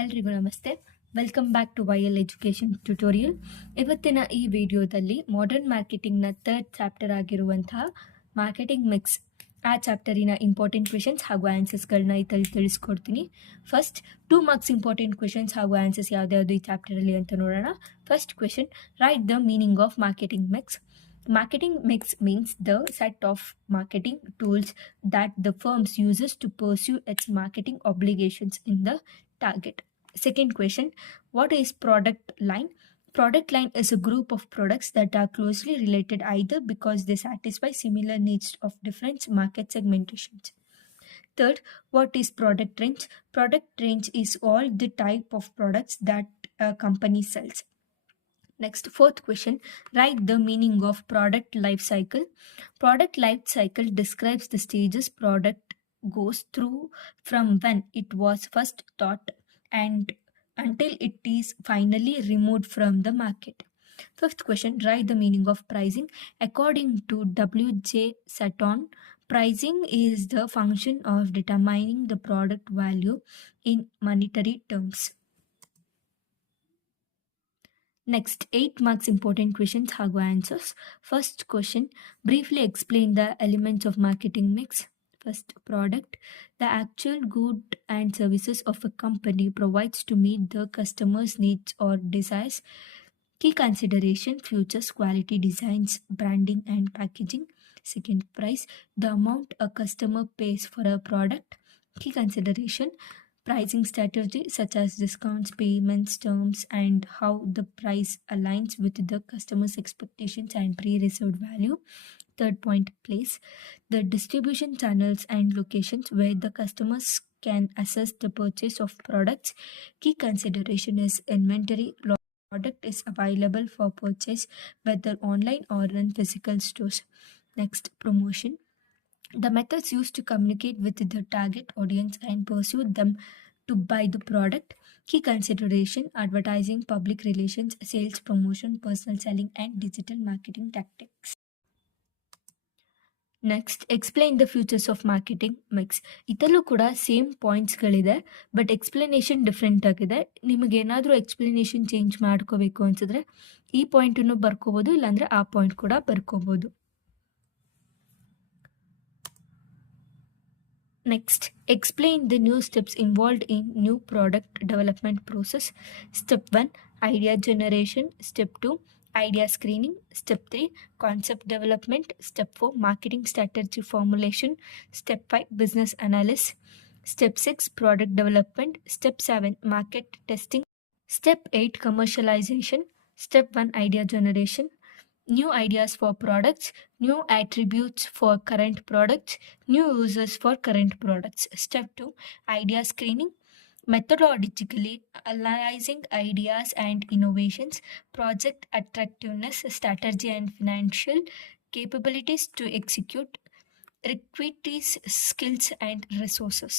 ಎಲ್ರಿಗೂ ನಮಸ್ತೆ. Welcome back to YL education tutorial. ಇವತ್ತಿನ ಈ ವಿಡಿಯೋದಲ್ಲಿ ಮಾಡರ್ನ್ ಮಾರ್ಕೆಟಿಂಗ್ನ ಥರ್ಡ್ ಚಾಪ್ಟರ್ ಆಗಿರುವಂತಹ ಮಾರ್ಕೆಟಿಂಗ್ ಮಿಕ್ಸ್ ಆ ಚಾಪ್ಟರಿನ ಇಂಪಾರ್ಟೆಂಟ್ ಕ್ವೆಶನ್ಸ್ ಹಾಗೂ ಆನ್ಸರ್ಸ್ಗಳನ್ನ ಇದರಲ್ಲಿ ತಿಳಿಸ್ಕೊಡ್ತೀನಿ. ಫಸ್ಟ್ 2 ಮಾರ್ಕ್ಸ್ ಇಂಪಾರ್ಟೆಂಟ್ ಕ್ವೆಶನ್ಸ್ ಹಾಗೂ ಆನ್ಸರ್ಸ್ ಯಾವ್ದ್ಯಾವುದು ಈ ಚಾಪ್ಟರಲ್ಲಿ ಅಂತ ನೋಡೋಣ. First question, write the meaning of marketing mix. Marketing mix means the set of marketing tools that the firms uses to pursue its marketing obligations in the target. Second question, what is product line? Product line is a group of products that are closely related either because they satisfy similar needs of different market segmentations. Third, what is product range? Product range is all the type of products that a company sells. Next, fourth question, write the meaning of product life cycle. Product life cycle describes the stages product goes through from when it was first thought and until it is finally removed from the market. Fifth question, write the meaning of pricing. According to W.J. Sutton, pricing is the function of determining the product value in monetary terms. Next, 8 marks important questions ಹಾಗೂ answers. First question, briefly explain the elements of marketing mix. First, product, the actual good and services of a company provides to meet the customer's needs or desires. Key consideration, features, quality, designs, branding and packaging. Second, price, the amount a customer pays for a product. Key consideration, pricing strategy such as discounts, payments, terms, and how the price aligns with the customer's expectations and pre-reserved value. Third point, place, the distribution channels and locations where the customers can assess the purchase of products. Key consideration is inventory. Product is available for purchase whether online or in physical stores. Next, promotion, the methods used to communicate with the target audience and pursue them to buy the product. Key consideration, advertising, public relations, sales promotion, personal selling and digital marketing tactics. Next, explain the features of marketing mix. ಇದರಲ್ಲೂ ಕೂಡ same ಪಾಯಿಂಟ್ಸ್ಗಳಿದೆ, but explanation different ಆಗಿದೆ. ನಿಮಗೇನಾದರೂ explanation change ಮಾಡ್ಕೋಬೇಕು ಅನ್ಸಿದ್ರೆ ಈ ಪಾಯಿಂಟನ್ನು ಬರ್ಕೋಬೋದು, ಇಲ್ಲಾಂದರೆ ಆ ಪಾಯಿಂಟ್ ಕೂಡ ಬರ್ಕೋಬೋದು. Next, explain the new steps involved in new product development process. Step 1, idea generation. Step 2, idea screening. Step 3, concept development. Step 4, marketing strategy formulation. Step 5, business analysis. Step 6, product development. Step 7, market testing. Step 8, commercialization. Step 1, idea generation. New ideas for products, new attributes for current products, new users for current products. Step 2, idea screening. Methodologically analyzing ideas and innovations, project attractiveness, strategy and financial capabilities to execute, requisites, skills and resources.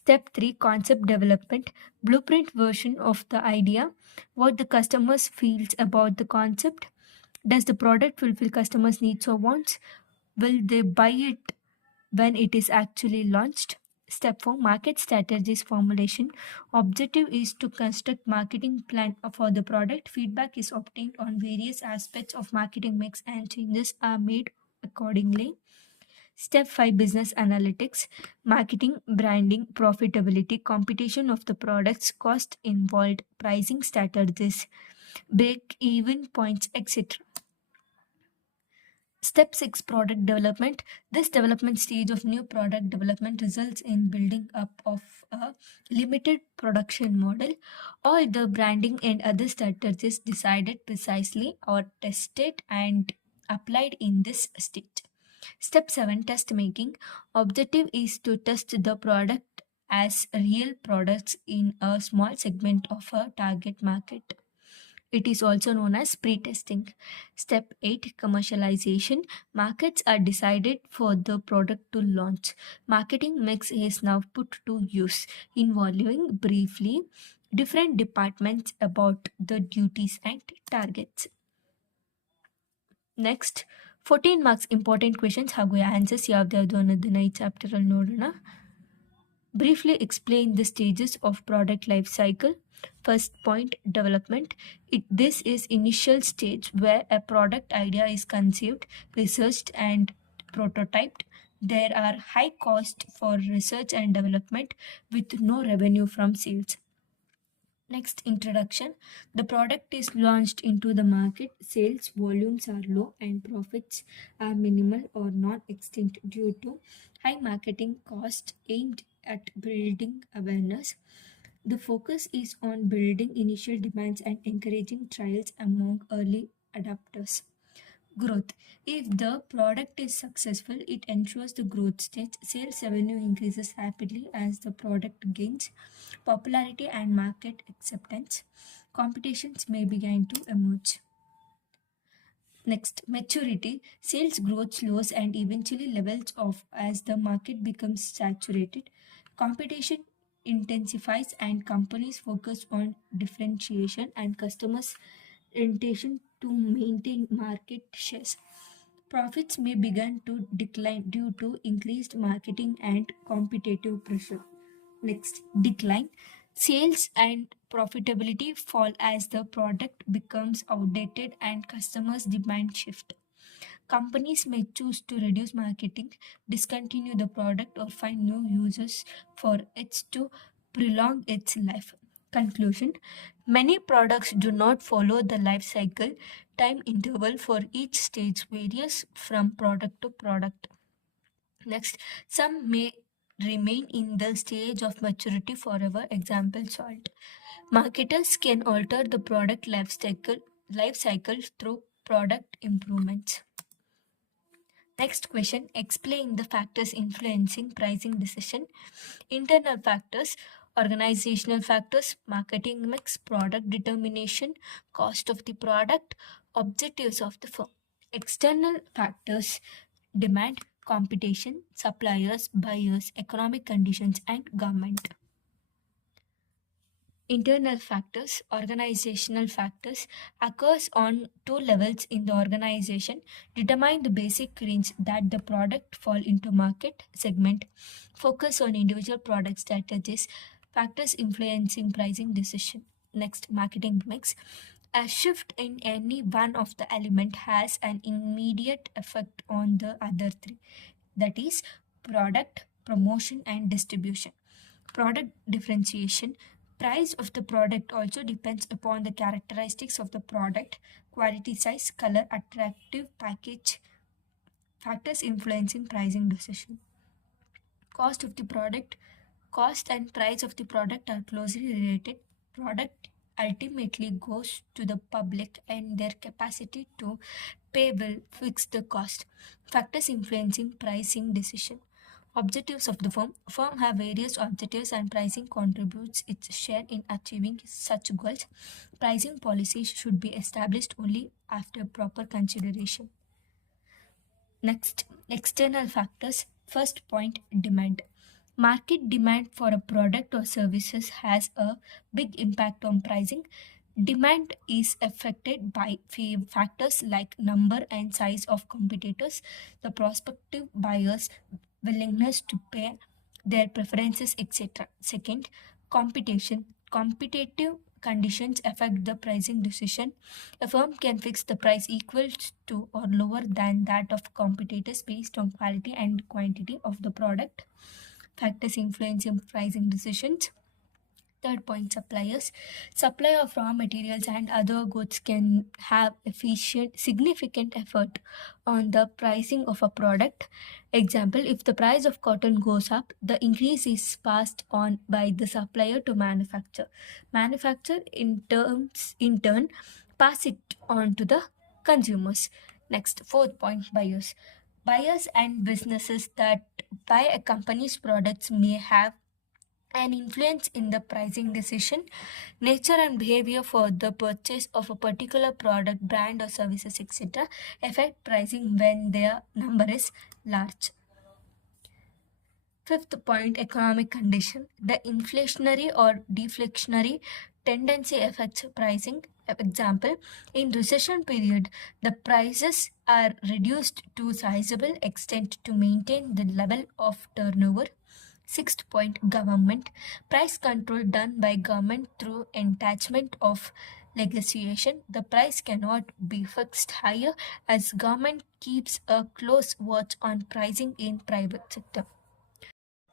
Step 3, concept development, blueprint version of the idea, what the customers feels about the concept, does the product fulfill customers' needs or wants, will they buy it when it is actually launched. Step 4, market strategies formulation, objective is to construct marketing plan for the product, feedback is obtained on various aspects of marketing mix and changes are made accordingly. Step 5, business analytics, marketing, branding, profitability, competition of the products, cost involved, pricing strategies, break-even points, etc. Step 6, product development. This development stage of new product development results in building up of a limited production model. All the branding and other strategies decided precisely or tested and applied in this stage. Step 7, test making. Objective is to test the product as real products in a small segment of a target market. It is also known as pre-testing. Step 8, commercialization. Markets are decided for the product to launch. Marketing mix is now put to use, involving briefly different departments about the duties and targets. Next, 14 marks important questions ಹಾಗೂ answers ಯಾವ್ದ್ಯಾವುದು ಅನ್ನೋದನ್ನ ಈ ಚಾಪ್ಟರಲ್ಲಿ ನೋಡೋಣ. Briefly explain the stages of product life cycle. First point, development. This is initial stage where a product idea is conceived, researched and prototyped. There are high costs for research and development with no revenue from sales. Next, introduction. The product is launched into the market. Sales volumes are low and profits are minimal or non-existent due to high marketing cost aimed at building awareness. The focus is on building initial demands and encouraging trials among early adopters. Growth. If the product is successful, it ensures the growth stage. Sales revenue increases rapidly as the product gains popularity and market acceptance. Competitions may begin to emerge. Next, maturity. Sales growth slows and eventually levels off as the market becomes saturated. Competition intensifies and companies focus on differentiation and customers' intention to maintain market shares. Profits may begin to decline due to increased marketing and competitive pressure. Next, decline. Sales and profitability fall as the product becomes outdated and customers' demand shift. Companies may choose to reduce marketing, discontinue the product, or find new users for it to prolong its life. Conclusion. Many products do not follow the life cycle. Time interval for each stage varies from product to product. Next, some may remain in the stage of maturity forever. Example, salt. Marketers can alter the product life cycle through product improvements. Next question, explain the factors influencing pricing decision. Internal factors, organizational factors, marketing mix, product determination, cost of the product, objectives of the firm. External factors, demand, competition, suppliers, buyers, economic conditions, and government. Internal factors, organizational factors, occurs on two levels in the organization, determine the basic range that the product fall into market segment, focus on individual product strategies, factors influencing pricing decision. Next, marketing mix. A shift in any one of the element has an immediate effect on the other three, that is product, promotion and distribution. Product differentiation. Price of the product also depends upon the characteristics of the product, quality, size, color, attractive package, factors influencing pricing decision. Cost of the product. Cost and price of the product are closely related. Product ultimately goes to the public and their capacity to pay will fix the cost. Factors influencing pricing decision. Objectives of the firm. Firm have various objectives and pricing contributes its share in achieving such goals. Pricing policies should be established only after proper consideration. Next, external factors. First point, demand. Market demand for a product or services has a big impact on pricing. Demand is affected by factors like number and size of competitors, the prospective buyers' willingness to pay, their preferences, etc. Second, competition. Competitive conditions affect the pricing decision. A firm can fix the price equal to or lower than that of competitors based on quality and quantity of the product. Factors influencing pricing decisions. Third point, suppliers. Supply of raw materials and other goods can have significant effort on the pricing of a product. Example, if the price of cotton goes up, the increase is passed on by the supplier to manufacturer. Manufacturer in turn pass it on to the consumers. Next, fourth point, buyers. Buyers and businesses that buy a company's products may have an influence in the pricing decision. Nature and behavior for the purchase of a particular product, brand or services, etc. affect pricing when their number is large. Fifth point, economic condition. The inflationary or deflationary tendency affects pricing. Example, in recession period, the prices are reduced to sizable extent to maintain the level of turnover. Sixth point, government. Price control done by government through attachment of legislation. The price cannot be fixed higher as government keeps a close watch on pricing in private sector.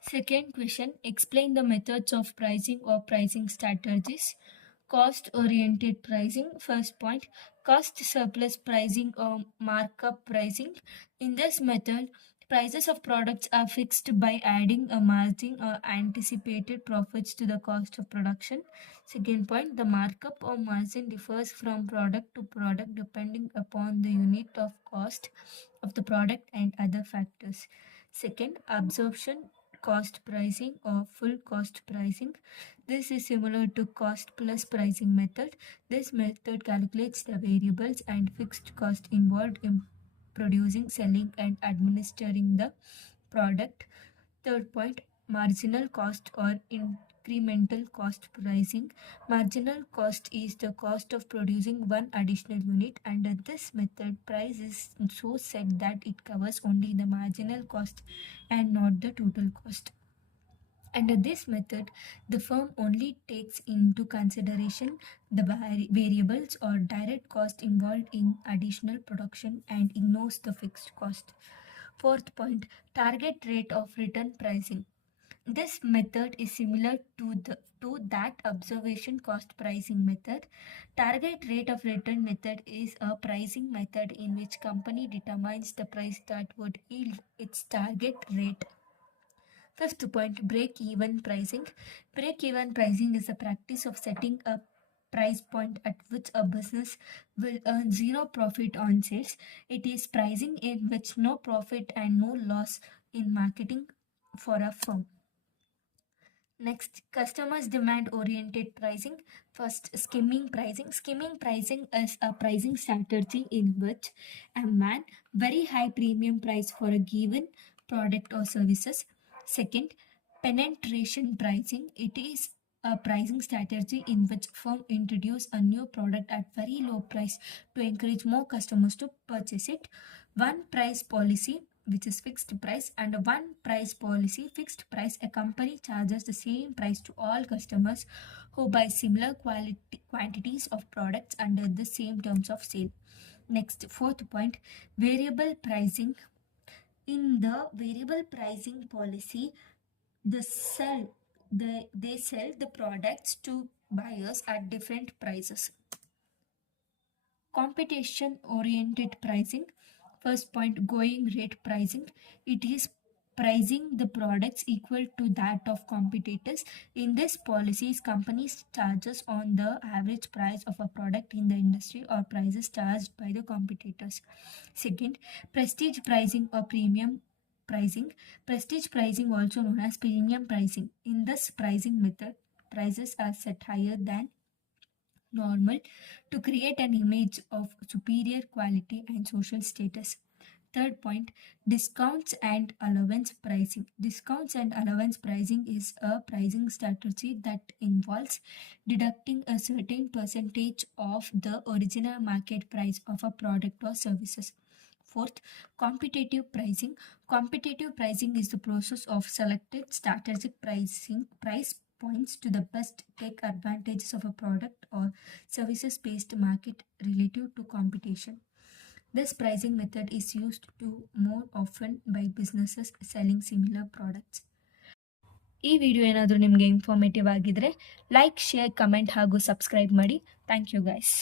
Second question, explain the methods of pricing or pricing strategies. Cost oriented pricing. First point, cost surplus pricing or markup pricing. In this method, prices of products are fixed by adding a margin or anticipated profits to the cost of production. Second point, the markup or margin differs from product to product depending upon the unit of cost of the product and other factors. Second, absorption cost pricing or full cost pricing. This is similar to cost plus pricing method. This method calculates the variables and fixed cost involved in producing, selling, and administering the product. Third point, marginal cost or incremental cost pricing. Marginal cost is the cost of producing one additional unit. Under this method, price is so set that it covers only the marginal cost and not the total cost. Under this method, the firm only takes into consideration the variables or direct cost involved in additional production and ignores the fixed cost. Fourth point, target rate of return pricing. This method is similar to that observation cost pricing method. Target rate of return method is a pricing method in which company determines the price that would yield its target rate. Fifth point, break-even pricing. Break-even pricing is the practice of setting a price point at which a business will earn zero profit on sales. It is pricing in which no profit and no loss in marketing for a firm. Next, customers demand oriented pricing. First, skimming pricing. Skimming pricing is a pricing strategy in which a man very high premium price for a given product or services. Second, penetration pricing. It is a pricing strategy in which firm introduce a new product at very low price to encourage more customers to purchase it. One price policy, which is fixed price, and a one price policy, fixed price. A company charges the same price to all customers who buy similar quantities of products under the same terms of sale. Next, fourth point, variable pricing. In the variable pricing policy, they sell the products to buyers at different prices. Competition oriented pricing. First point, going rate pricing. It is pricing the products equal to that of competitors. In this policies, companies charges on the average price of a product in the industry or prices charged by the competitors. Second, prestige pricing or premium pricing. Prestige pricing, also known as premium pricing. In this pricing method, prices are set higher than normal to create an image of superior quality and social status. Third point, discounts and allowance pricing. Discounts and allowance pricing is a pricing strategy that involves deducting a certain percentage of the original market price of a product or services. Fourth, competitive pricing. Competitive pricing is the process of selected strategic price points to the best take advantages of a product or services based market relative to competition. This pricing method is used to more often by businesses selling similar products. ಈ video ಏನಾದರೂ ನಿಮಗೆ informative ಆಗಿದ್ರೆ like, share, comment ಹಾಗೂ subscribe ಮಾಡಿ. Thank you guys.